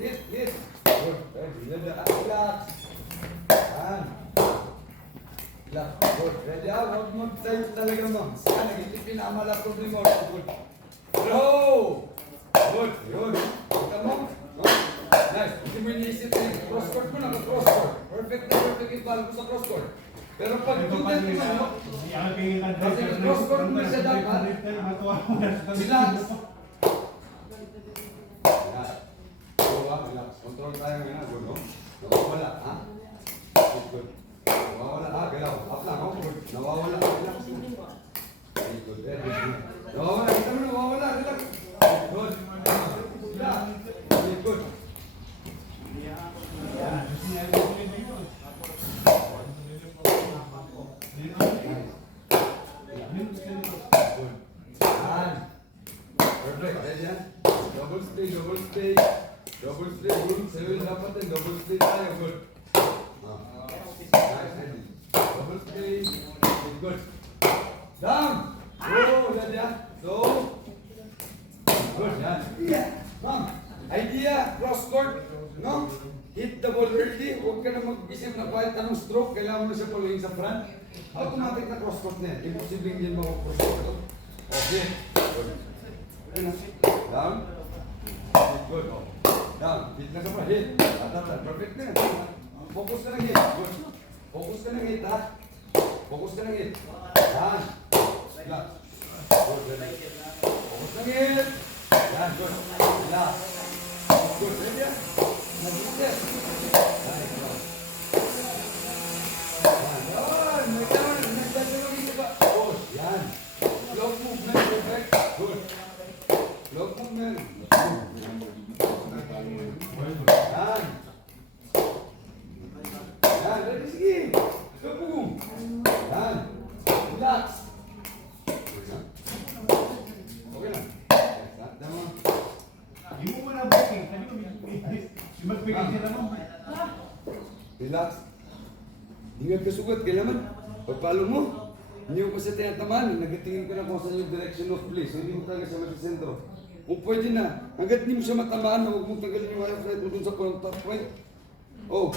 hit. Good. Relax. Yan. Relax. Good. Ready out. Huwag mo tayo talaga ma'am. Saan nag-itipin na amala problema. Good. Go! Good. Yun. Come on. Nice. Hindi mo iniisip na yung cross court mo na. Cross court. Perfect na perfect yung ball mo sa cross court. Pero pag content mo ano, kasi cross court mo siya dapat. Relax. Relax. Control tayo ngayon. Good, no? Nawawala, ha? Good. Nawawala, ha? Galaw. Up lang, oh. Good. Nawawala, relax. Very good. Very good. Nawawala. Kita mo, nawawala. Relax. Good. Relax. Very good. Perfect. Ready, ha? Double stay, double stay. Double stay, good. Seven dapat din. Double stay tayo, good. Nice, ready. Double stay. Good. Down. Go, ready, ha? So. Good, yan. Ma'am, idea, cross court, no? Hit the ball early. Huwag ka na mag-isip na kahit anong stroke. Kailangan mo na siya following sa front. Automatic na cross court na yan. Imposible hindi mo cross court. Okay. Good. Down. Good. Down. Hit na ka pa. Hit. Perfect na yan. Focus ka ng hit. Good. Focus ka ng hit, ha? Focus ka ng hit. Yan. Relax. Good. Focus ng hit. Yan. Good. Relax. Good. Ready, ha? Nag-step. Yan. Yan. Nagtatalong ito ba? Push. Yan. Low movement. Perfect. Good. Low movement. Yan. Yan. Ready, sige. Go, boom. Yan. Relax. Okay lang. Tama. Hindi mo na breaking. Mag-breaking sila mo. Relax. Hindi nga kasugat. Kailangan. Pagpalo mo. Hindi mo kasi tinatamaan. Nagatingin ko na kung saan yung direction of play. So hindi mo talaga siya matisentro. Kung pwede na. Hanggat hindi mo siya matamaan, huwag mong tanggalin yung high flight mo dun sa contact point. Oh.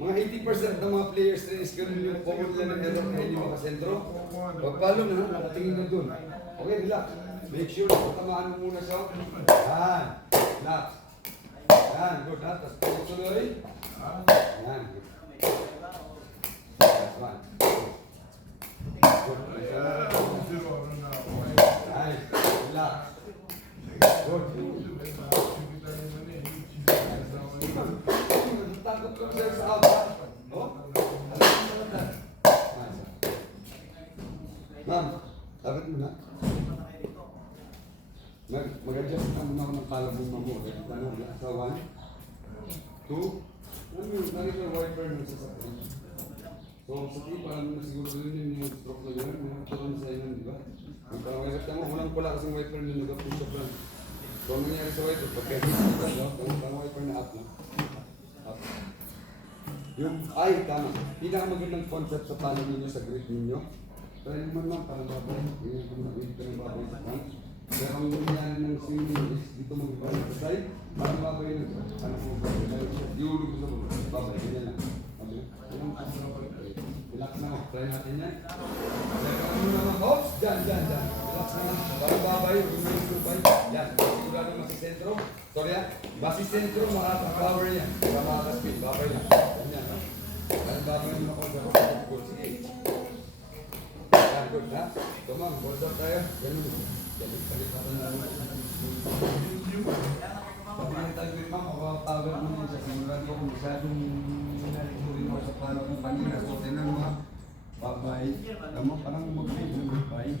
Mga 80% ng mga players na is ganun yung common nila ng error na hindi makasentro. Pagpalo na, nakatingin na dun. Okay, relax. Make sure na patamaan mo muna siya. Yan. Relax. Yan, good ha. Tapos tuloy. Yan, good. That's one. Good. Nice. Relax. Good. Takot ko sa'yo sa out. Oh? Ma'am, dapat mo na. Mag-adjust ka muna ako ng palabong mabuo. Kita na, sa 1, 2, ano yung narito yung wiper ng sasakyan. So, sa team, parang nasiguro yun yung stroke na yun. May nagturon sa inyo, di ba? Yung parang wiper mo, unang pula kasing wiper na nag-push up lang. So, ang nangyari sa wiper, pagka-hit ka, no? Parang wiper na up, no? Up. Yung, ay, tama. Pinakamagandang concept sa paano ninyo sa grip ninyo. Pero yun naman, parang baboy. Yung kumakain ka ng baboy sa front. Pero ang nangyari ng swimming is dito mag-ibalik sa side. Parang baboy na. Ano po ba? Iulog sa baboy. Ganyan lang. Relax na ako. Try natin yan. Ano naman? Oops! Dyan. Relax na lang. Parang baboy. Yan. Sigurado masisentro. Sorry ha. Masisentro, makaka-power yan. Para makaka-speed. Baboy lang. Ganyan. Parang baboy yung ako. Sige. Yan. Good ha. Come on. Hold up tayo. Ganun. Palipatan na naman. Pag yung tagwin mo, makapagod mo yan sa simulan ko kung masyadong nalikurin mo sa plano kong kanina. So, tinan mo ha. Babay. Alam mo, parang mag-feed ng babay.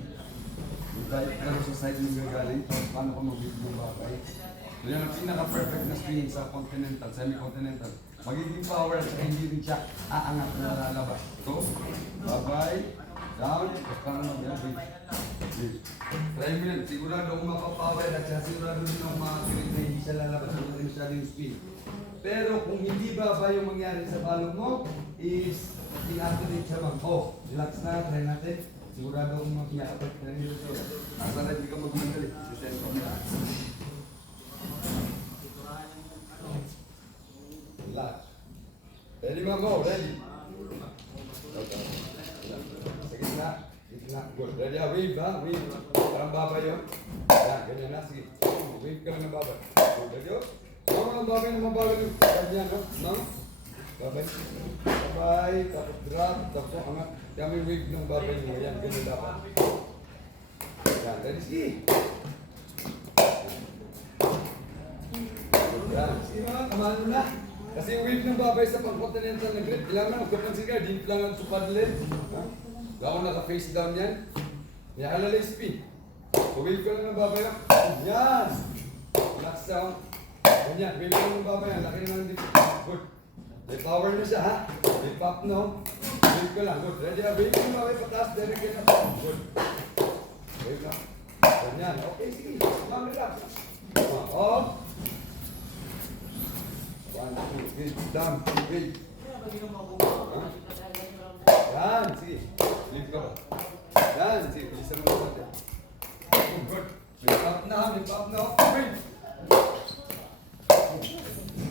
Babay, pero sa side mo gagaling. So, paano ka mag-feed ng babay? So, yan ang pinaka-perfect na spinning sa continental, semi-continental. Magiging power at hindi rin siya aangat na lalabas. So, babay. Down, parang mag-breathe. Try mo yan, sigurado kung mapapower at sigurado din ang mga kilit na hindi siya lalabas ng masyadong speed. Pero kung hindi ba yung mangyari sa balong mo, is i-activate siya mag-off. Relax na, try natin. Sigurado kung mag-i-affect na rin ito. Nasa na hindi ka mag-magalit. Sisend ko na. mo. Ready. Sa gitna. Gitna. Good. Ready, wave ha. Wave. Parang babay yun. Yan, ganyan na. Sige. Wave ka lang ng babay. Good. Ready, oh. Ang babay na mababay yun. Ganyan, no? No? Babay. Babay. Tapos drop. Tapos angat. Yan may wave ng babay mo. Yan, ganyan dapat. Yan, ready, sige. Yan, sige mga, kamahan mo na. Kasi yung wave ng babay sa pang-continental na grip, kailangan na magkapansin ka, di lang ang supadlin. Kailangan naka-face down yan. Yan, alala yung speed. So wave ka lang ng babay. Yan! Relax down. Ganyan, wave ka lang ng babay. Laki naman dito. Good. May power na siya ha. May pop no. Wave ka lang. Good. Ready na. Wave ka ng babay pataas. Direct ka na. Good. Wave lang. Ganyan. Okay, sige. Ma'am, relax. Off. 1, 2, 3, down, wave. Yan, sige. Lift ka ba? Yan, sige. Bilisan mo natin. Good. Lift up na, lift up na. Wave.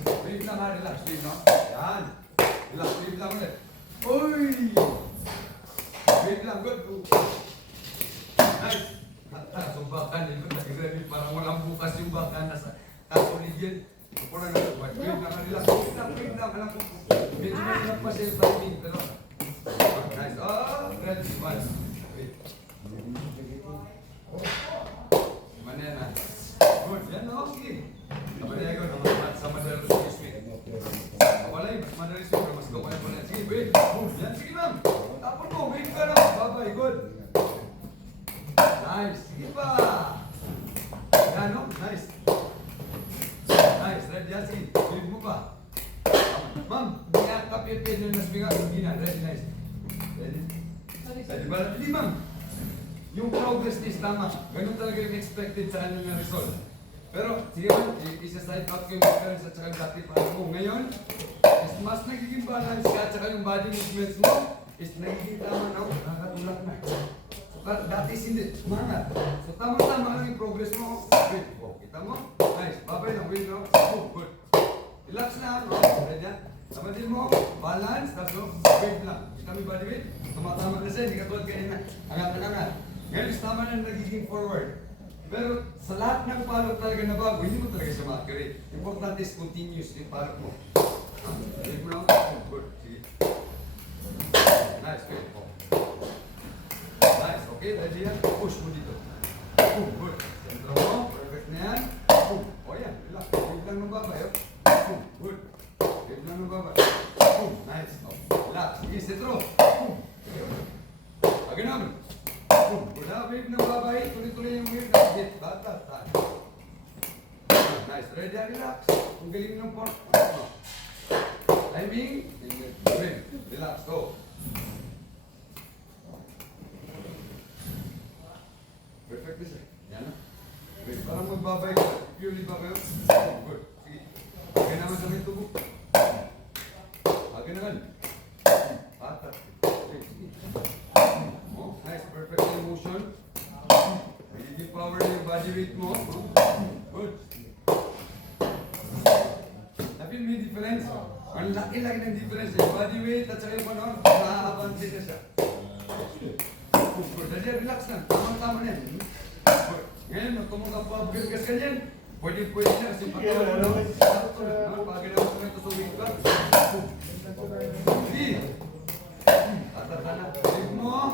Wave lang ha, relax. Wave no? Yan. Relax, wave lang ulit. Uy! Wave lang, good. Nice. So bakan yun, nag-ready parang walang bukas yung bakan nasa kasolid yun. Kurang na, wave lang, relax. Wave lang, alam ko. Medyo mahirap pa siya yung timing, pero nice. Oh, ready, one. Wait. Manena. Good, yan o, sige. Kamanyago, sa madalas yung speed. Walay, mas madalas yung mas kumaya po na. Sige, wait. Yan, sige ma'am. Tapon mo, wave ka lang. Bye-bye, good. Nice, sige pa. Yan o, nice. Nice, ready yan, sige. Wave mo pa. Ma'am, hindi na kapipin yung nasbinga. Hindi na, ready, nice. Ready? Ready ba? Ready, ma'am. Yung progress is tama. Ganun talaga yung expected sa ano yung result. Pero, sige ma'am, isa-side out ko yung difference at saka yung dati pa mo. Ngayon, is mas nagiging balance ka at saka yung body movements mo is nagiging tama na. Nakakatulak na. So, dati hindi. Umangat. So, tama-tama lang yung progress mo. Wait. Oh, kita mo? Nice. Babay lang. Wait now. Oh, good. Relax na. No? Ready yan. Sabatin mo. Balance. Tapos, wait lang. Kita mo yung body weight. Tama-tama na siya. Hindi ka tulad kanina. Angat na angat. Ngayon, is tama na nagiging forward. Pero sa lahat ng palok talaga na bago, hindi mo talaga siya ma-accurate. Importante is continuous yung palok mo. Wait mo lang. Good. Sige. Nice. Good. Nice. Okay, ready yan. Push mo dito. Good. Sentro mo. Perfect na yan. O yan. Relax. Wave lang ng babay. Good. Wave lang ng babay. Nice. Relax. Sige, sentro. Pagin namin. Wala, wave ng babay. Tuloy-tuloy yung wave. Hit. Bata. Nice. Ready yan. Relax. Kung galing ng form. Timing. Wave. Relax. Go. Perfect this eh. Yan na. Wait, parang magbabay ka. Purely babay. Good. Sige. Agay naman sa may tubo. Agay naman. Patat. Okay, sige. Oh, nice. Perfect yung motion. Magiging power na yung body weight mo. Good. Napin may difference. Ang laki-laki ng difference eh. Body weight at saka yung panahon. Nakakabante na siya. Good. Jadi relax lang. Tama-tama na yan. Ngayon, magkumagapabirgas ka yan. Pwede na kasi pagkawa mo. Pagkawa mo sa ito sa wing back. Sige. Tatata na. Wave mo.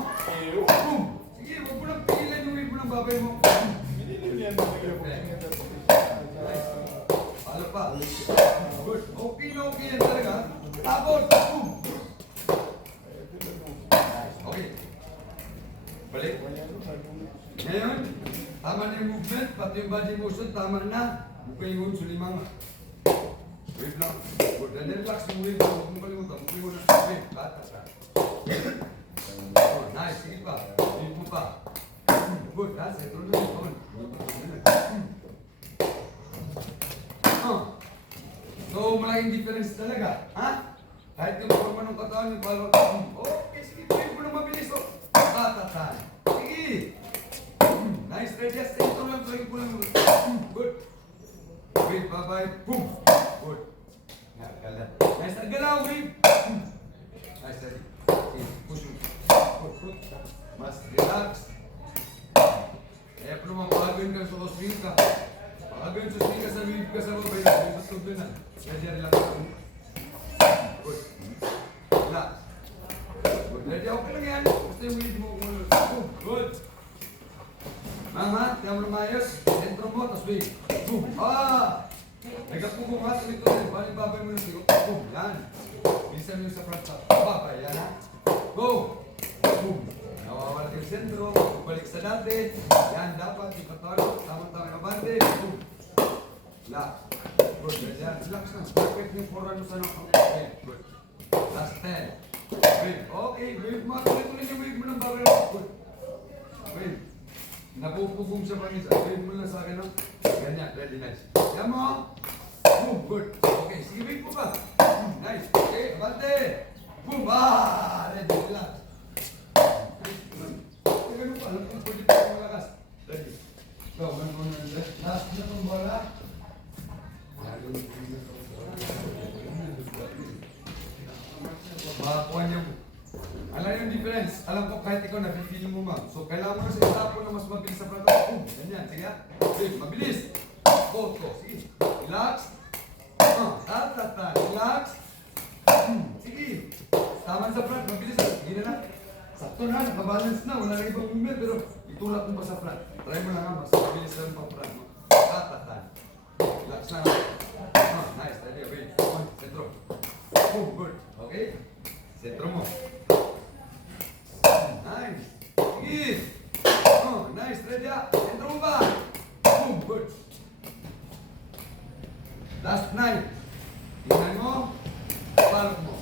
Boom. Sige, huwag mo lang pigilan yung wave mo ng babay mo. Palo pa. Good. Okay na okay yan talaga. Tapos. Boom. Okay. Balik. Ngayon, tama na yung movement, pati yung body motion, tama na. Mukhaingon, sulimang. Wave lang. Good. Then relax yung wave. Huwag mong kalimutan. Mukhaingon na sa wave. Bata ka. Oh, nice. Sige pa. Wave mo pa. Good. That's it. Tulad yun. So, malaking difference talaga. Ha? Kahit yung forma ng katawan, yung palwa. Okay, sige. Wave mo na mabilis. Tatatan. Sige. Nice, ready. Stay ito lang. Lagi po lang. Good. Wait, bye-bye. Boom. Good. Kalat. Nice. Galaw, wave. Nice, steady. Okay, push. Push. Mas relax. Kaya pa naman, pagagan ka sa swing ka. Pagagan sa swing ka sa wave ka sa babay. Basta doon na. Kaya relax. Good. Relax. Good. Ready, okay lang yan. Basta yung wave mo. Good. Mama, tiyan mo lumayos. Sentro mo, tapos wave. Boom. Ah! Nagkapugo ka, tumito rin. Babay mo na sigo. Boom. Yan. Bilisan mo yung sa front top. Babay. Yan ha. Go! Boom. Nawawala kayo sentro. Balik sa dati. Yan dapat. Ipatalo. Tama-tama ka bante. Boom. Relax. Good. Yan. Relax na. Perfect yung forehand mo sa nang. Okay. Good. Last 10. Wave. Okay. Wave mo. Tuloy-tuloy yung wave mo ng barrel. Good. Wave. Napupugong siya pa isa. Wave mo lang sa akin, no? Ganyan, ready, nice. Yan mo. Boom, good. Okay, sige, wave mo pa. Nice. Okay, abante. Boom, ah! Ready, relax. Nice. Ganun pa, alam kong pwede pa malakas. Ready. Go, one. Last na itong bola. Makakuha niya mo. Alam yung difference. Alam ko kahit ikaw na-feel mo, ma'am. So, kailangan mo na sa itapo na mas mabilis sa front. Boom! Ganyan. Sige ha. Okay, mabilis. Both ko. Sige. Relax. Relax. Sige. Tama sa front. Mabilis. Sige na na. Sakto na. Nakabalance na. Wala na ibang movement. Pero itulak mo pa sa front. Try mo na nga. Mas mabilis lang pa front mo. Relax na. Nice. Ready. Okay. Sentro. Boom. Good. Okay. Sentro mo. Nice. Sige. Oh, nice. Ready up. Sentro mo ba? Boom. Good. Last 9. Tingnan mo. Palok mo.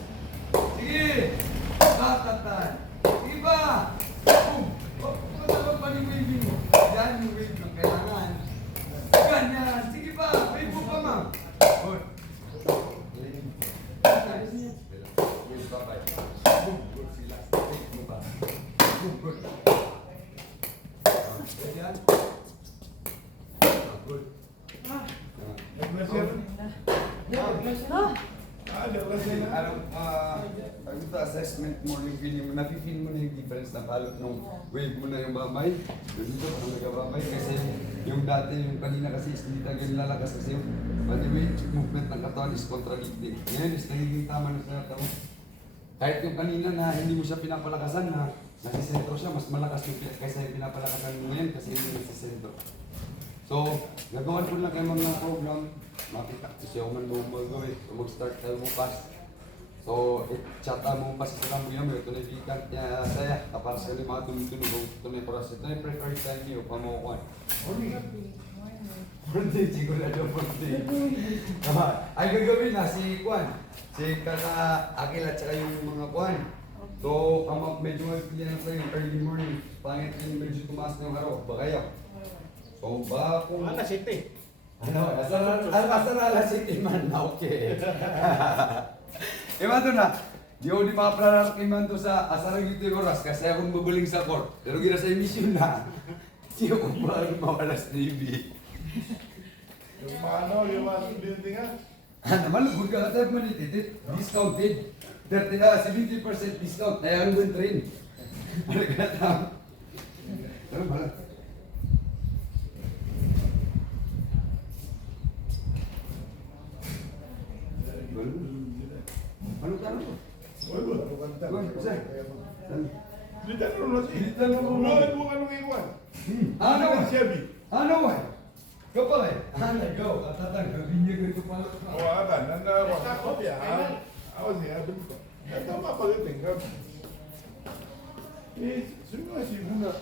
Sige. Tatatan. Sige ba? Boom. Pagkatapag pa yung waving mo. Yan yung wave ng kailangan. Ganyan. Sige ba? Wave mo pa, ma'am. Good. Nice. Wave bye-bye. Boom. Good. Sila. Wave mo ba? Boom. Good. Ganyan. Good. Nag-glacier? Nag-glacier na? Ang ito, assessment mo yung feeling mo, nafe-feel mo na yung difference na palot nung wave mo na yung babay. Dito, parang nagababay kasi yung dati, yung kanina kasi is hindi tayo lalakas kasi yung body weight movement ng katawan is contradicting. Ngayon is nagiging tama na sa tao. Kahit yung kanina na hindi mo siya pinapalakasan na nasisentro siya, mas malakas yung kaysa yung pinapalakasan mo ngayon kasi hindi nasisentro. So, gagawin ko lang kayo mga program, makita ko siya kung ano mo gawin. So, mag-start tayo bukas. So, i-chata mo pa sa kambuya mo, ito na ipikan niya saya, tapos ka mga tumutunog, ito na yung process, ito na yung preferred time niyo, pamukuhan. Birthday, sigurado birthday. Ay gagawin na, si Kwan, si Kaka Akil at saka yung mga Kwan. So, medyo magpilihan na tayo early morning, pangit yung medyo tumaas na yung araw, ba kayo? So, ba kung... Alas 7. Ano, asal alas 7 man, okay. Iman na, di ako di makapranar kay man to sa asarang ito yung oras kasi akong mabuling sa court. Pero gina sa emission na, di ako mawalas TV. Yung paano, yung mga building ha? Ano, malugod ka tayo manititit, discounted. 70% discount, kaya ang train. Ano ka tama? Ano ba? Ano ka ano? Dito na rin siya. Dito na rin. Uloy mo anong iwan. Ano? Chevy. Ano ba? Go pa eh. Ano, go. Tatang, gabinya ko ito pala. Oo, ata. Nanda, kopya. Awas niya. Tama pa rin. Eh, sino nga siya muna?